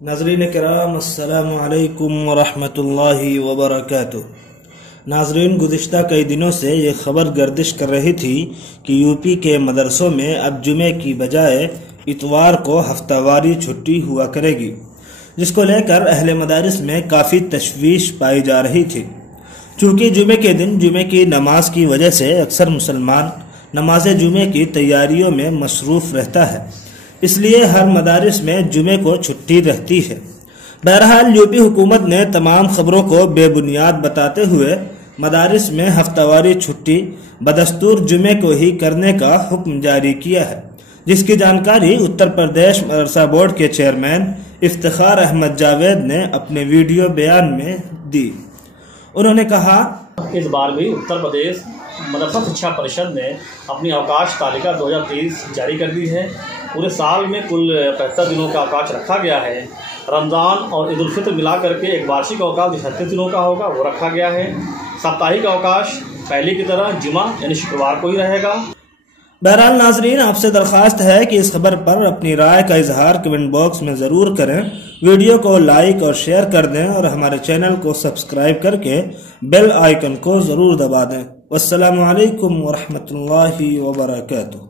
नाज़रीन किराम अस्सलामु अलैकुम वरहमतुल्लाहि वबरकातुह। नाज़रीन, गुज़िश्ता कई दिनों से ये खबर गर्दिश कर रही थी कि यूपी के मदरसों में अब जुमे की बजाय इतवार को हफ्तावारी छुट्टी हुआ करेगी, जिसको लेकर अहले मदारिस में काफ़ी तशवीश पाई जा रही थी। चूँकि जुमे के दिन जुमे की नमाज की वजह से अक्सर मुसलमान नमाज जुमे की तैयारियों में मसरूफ़ रहता है, इसलिए हर मदारिस में जुमे को छुट्टी रहती है। बहरहाल यूपी हुकूमत ने तमाम खबरों को बेबुनियाद बताते हुए मदारिस में हफ्तावारी छुट्टी बदस्तूर जुमे को ही करने का हुक्म जारी किया है, जिसकी जानकारी उत्तर प्रदेश मदरसा बोर्ड के चेयरमैन इफ्तिखार अहमद जावेद ने अपने वीडियो बयान में दी। उन्होंने कहा, इस बार भी उत्तर प्रदेश मदरसा शिक्षा परिषद ने अपनी अवकाश तालिका 2023 जारी कर दी है। पूरे साल में कुल 75 दिनों का अवकाश रखा गया है। रमज़ान और ईद उल फित्र मिला करके एक वार्षिक अवकाश जो 36 दिनों का होगा वो रखा गया है। साप्ताहिक अवकाश पहले की तरह जुमा यानी शुक्रवार को ही रहेगा। बहरहाल नाजरीन, आपसे दरख्वास्त है कि इस खबर पर अपनी राय का इजहार कमेंट बॉक्स में ज़रूर करें, वीडियो को लाइक और शेयर कर दें और हमारे चैनल को सब्सक्राइब करके बेल आइकन को ज़रूर दबा दें। वस्सलामु अलैकुम वरहमतुल्लाहि वबरकातुह।